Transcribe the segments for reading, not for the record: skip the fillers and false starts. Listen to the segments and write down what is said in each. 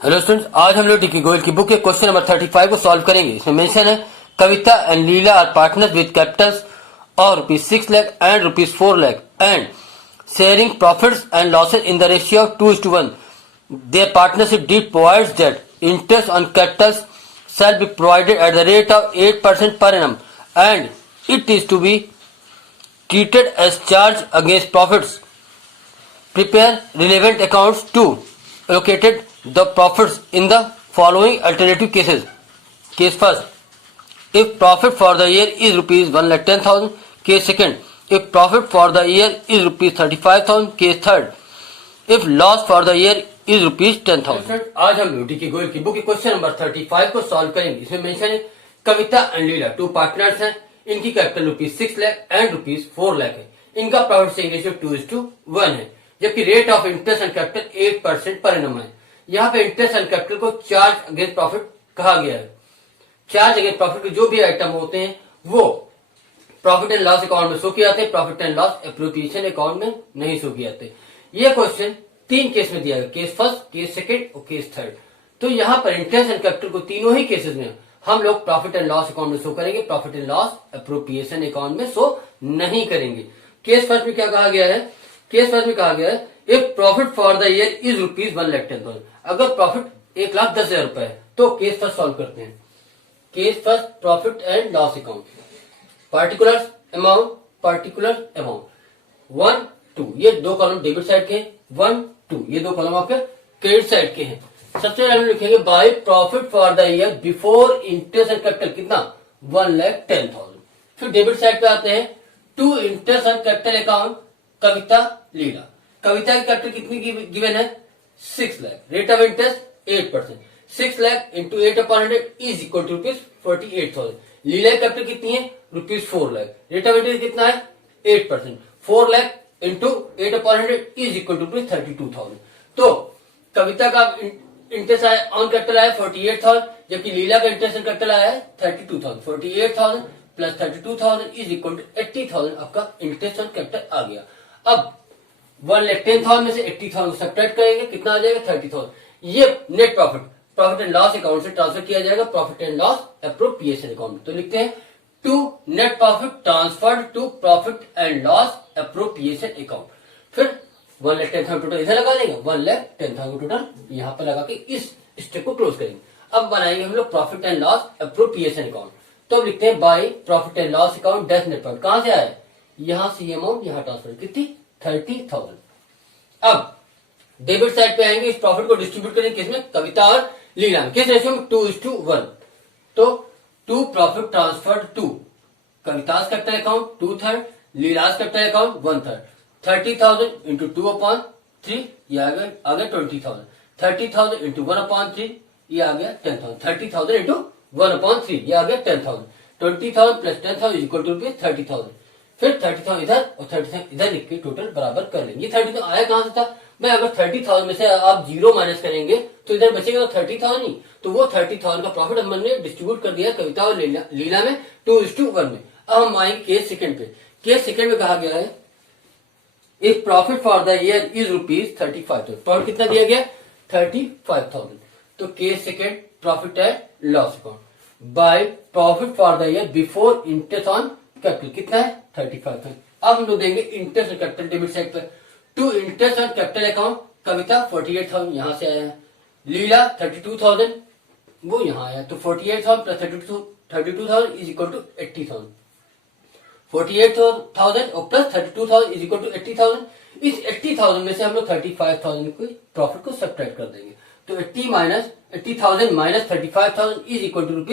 Hello students, आज हम लोग डीके गोयल की बुक के क्वेश्चन नंबर 35 को सॉल्व करेंगे। इसमें मेंशन है Kavita and Leela are partners with capitals और ₹6 lakh and ₹4 lakh and sharing profits and losses in the ratio of 2:1. Their partnership deed provides that interest on capitals shall be provided at the rate of 8% per annum and it is to be treated as charge against profits. Prepare relevant accounts to allocated the profits in the following alternative cases. Case first, if profit for the year is ₹1,10,000. Case second, if profit for the year is ₹35,000. Case third, if loss for the year is ₹10,000. आज हम DK Goyal की book के question number 35 को solve करेंगे। इसमें mention है Kavita and Leela to partners हैं। इनकी कैपिटल ₹6 लाख एंड ₹4 लाख है। इनका प्रॉफिट शेयरिंग रेशियो 2:1 है, जबकि rate of interest and capital 8% per annum है। यहाँ पे इंटरेस्ट एंड कैपिटल को चार्ज अगेंस्ट प्रॉफिट कहा गया है। चार्ज अगेंस्ट प्रॉफिट के जो भी आइटम होते हैं वो प्रॉफिट एंड लॉस अकाउंट में शो किए जाते हैं, profit and loss appropriation account में नहीं शो किए जाते। ये क्वेश्चन 3 केस में दिया गया, केस फर्स्ट, केस सेकंड और केस थर्ड। तो यहाँ पर इंटरेस्ट एंड कैपिटल को तीनों ही केसेस में हम लोग प्रॉफिट एंड लॉस अकाउंट में शो करेंगे, profit and loss appropriation account में शो नहीं करेंगे। केस फर्स्ट में क्या कहा गया है? केस फर्स्ट में कहा गया है if profit for the year is ₹1,10,000. अगर प्रॉफिट 1,10,000 रुपए है तो केस फर्स्ट सॉल्व करते हैं। Case first, profit and loss account, particular amount 1, 2, ये दो कॉलम डेबिट साइड के हैं, 1, 2 ये दो कॉलम आपके क्रेडिट साइड के हैं। सबसे पहले लिखेंगे by profit for the year before interest and capital कितना? 1,10,000. फिर डेबिट साइड पे आते हैं to interest and capital account Kavita Leela. Kavita की कैपिटल कितनी गिवन है? 6 lakh, rate of interest 8%, 6 lakh into 8/100 is equal to ₹48,000. Leela की कैपिटल कितनी है? ₹4 लाख, रेट ऑफ इंटरेस्ट कितना है? 8%, 4 lakh into 8/100 is equal to ₹32,000. तो कविता का इंटरेस्ट आया ऑन कैपिटल आया 48,000, जबकि लीला का इंटरेस्ट ऑन कैपिटल आया है 32,000. 48,000 प्लस 32,000 इज इक्वल टू 80,000 आपका इंटरेस्ट ऑन कैपिटल आ गया। अब 1,10,000 में से 80,000 सब्ट्रैक्ट करेंगे, कितना आ जाएगा? 30,000. ये net profit profit and loss account से ट्रांसफर किया जाएगा profit and loss appropriation account. तो लिखते हैं to net profit transferred to profit and loss appropriation account. फिर 1,10,000 टोटल इधर लगा देंगे, 1,10,000 टोटल यहाँ पर लगा के इस स्टेप को क्लोज करेंगे। अब बनाएंगे हम लोग profit and loss appropriation account. तो अब लिखते हैं by profit and loss account dash net profit. कहां से आया? यहां से ये अमाउंट यहां ट्रांसफर, कितनी? 30,000. अब डेबिट साइड पे आएंगे, इस प्रॉफिट को डिस्ट्रीब्यूट करेंगे किसमें? कविता और लीला में. किस रेशियो में? 2:1. तो to profit transferred to Kavita's capital account 2/3, Leela's capital account 1/3. 30,000 into 2/3 ये आ गया 20,000. 30,000 इंटू 1/3 ये आ गया 10,000. 30,000 इंटू 1/3 ये आ गया 10,000. 20,000 प्लस 10,000 इज इक्वल टू 30,000. फिर 30,000 इधर और 30,000 इधर लिख के टोटल बराबर कर लेंगे. 30,000 आया कहां से था? मैं अगर 30,000 में से आप 0 माइनस करेंगे तो इधर बचेगा 30,000 ही. तो वो 30,000 का प्रॉफिट हमने डिस्ट्रीब्यूट कर दिया कविता और लीला में 2:1 में. अब हम आएंगे केस सेकंड पे. केस सेकंड में कहा गया है if profit for the year is ₹35,000. Profit कितना दिया गया? 35,000. तो case second profit and loss account by profit for the year before interest on capital कितना है? 35,000. अब हम लोग देंगे interest on capital debit side पर. To interest on capital account Kavita 48,000 यहां से आया है, लीला 32,000 वो यहां आया. तो 48,000 प्लस 32,000 इज इक्वल टू 80,000. 48,000 और प्लस 32,000 इज इक्वल टू 80,000. इस 80,000 में से हम लोग 35,000 को प्रॉफिट को सब्ट्रैक्ट कर देंगे. तो 80,000 माइनस 35,000 इज इक्वल टू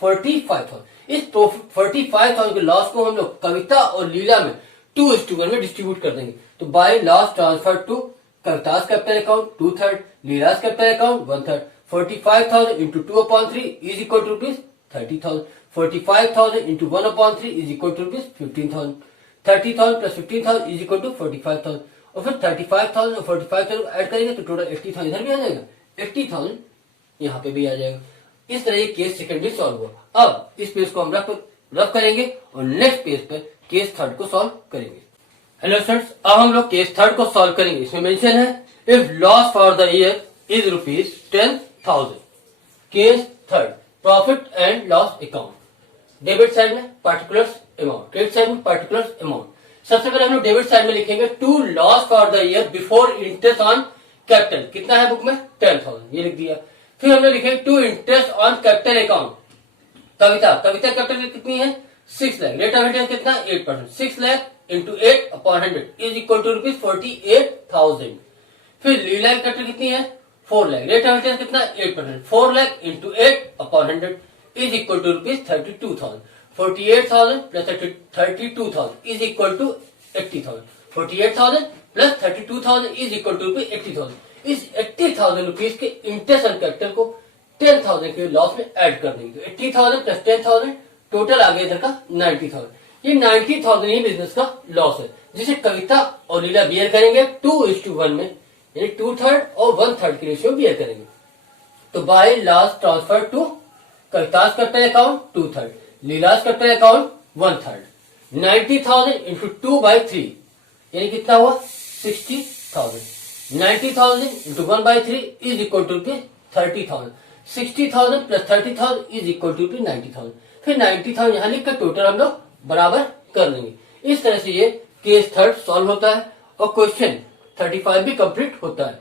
₹45,000. इस 45,000 के लॉस को हम लोग कविता और लीला में 2:1 में डिस्ट्रीब्यूट कर देंगे. तो by loss transfer to Kavita's capital account 2/3, Leela's capital account 1/3. 45,000 into 2/3 is equal to ₹30,000. 45,000 into 1/3 is equal to ₹15,000. 30,000 plus 15,000 is equal to 45,000. और फिर 35,000 और 45,000 ऐड करेंगे तो टोटल 80,000 इधर भी आ जाएगा, 80,000 यहाँ पे भी आ जाएगा. इस तरह ये केस सेकंड भी सॉल्व हुआ. अब इस पेज को हम रफ करेंगे और नेक्स्ट पेज पर केस थर्ड को सॉल्व करेंगे. हेलो स्टूडेंट्स, अब हम लोग केस थर्ड को सॉल्व करेंगे. इसमें मेंशन है if loss for the year is rupees 10,000। Case third, profit and loss account. Debit side में पार्टिकुलर्स अमाउंट, क्रेडिट साइड में पार्टिकुलर्स अमाउंट। सबसे पहले हम लोग डेबिट साइड में लिखेंगे to loss for the year before interest on capital. कितना है बुक में? 10,000, ये लिख दिया। फिर हमने लिखेंगे to interest on capital account. Kavita capital कितनी है? 6 लाख। रेट ऑफ इंटरेस्ट कितना? 8%। 6 lakh into 8 upon 100 is equal to rupees 48,000। फिर लीला की कैपिटल कितनी है? 4 लाख। रेट ऑफ इंटरेस्ट कितना? 8%। 4 lakh into 8 upon 100 is equal to rupees 32,000। 48,000 plus 32,000 is equal to 80,000। 48,000 plus 32,000 is equal to rupees 80,000। इस 80,000 rupees के इंटरेस्ट ऑन कैपिटल को 10,000 के लॉस में ऐड कर देंगे। 80,000 प्लस 10,000 टोटल आ गया इधर का 90,000। ये 90,000 ही बिजनेस का लॉस है, जिसे कविता और लीला बियर करेंगे 2:1 में, यानी 2/3 और 1/3 की रेशियो बियर करेंगे। तो by loss transfer to Kavita's capital account 2/3, Leela's capital account 1/3। 90,000 into 2/3 यानी कितना हुआ? 60,000। 90,000 into 1/3 is equal to 30,000। 60,000 plus 30,000 is equal to 90,000। फिर 90,000 यहां लिखकर टोटल हम लोग बराबर कर देंगे। इस तरह से ये केस थर्ड सॉल्व होता है और क्वेश्चन 35 भी कंप्लीट होता है।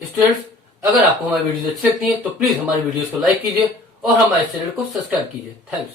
स्टूडेंट्स, अगर आपको हमारी वीडियोस अच्छी लगती है तो प्लीज हमारी वीडियोस को लाइक कीजिए और हमारे चैनल को सब्सक्राइब कीजिए। थैंक्स।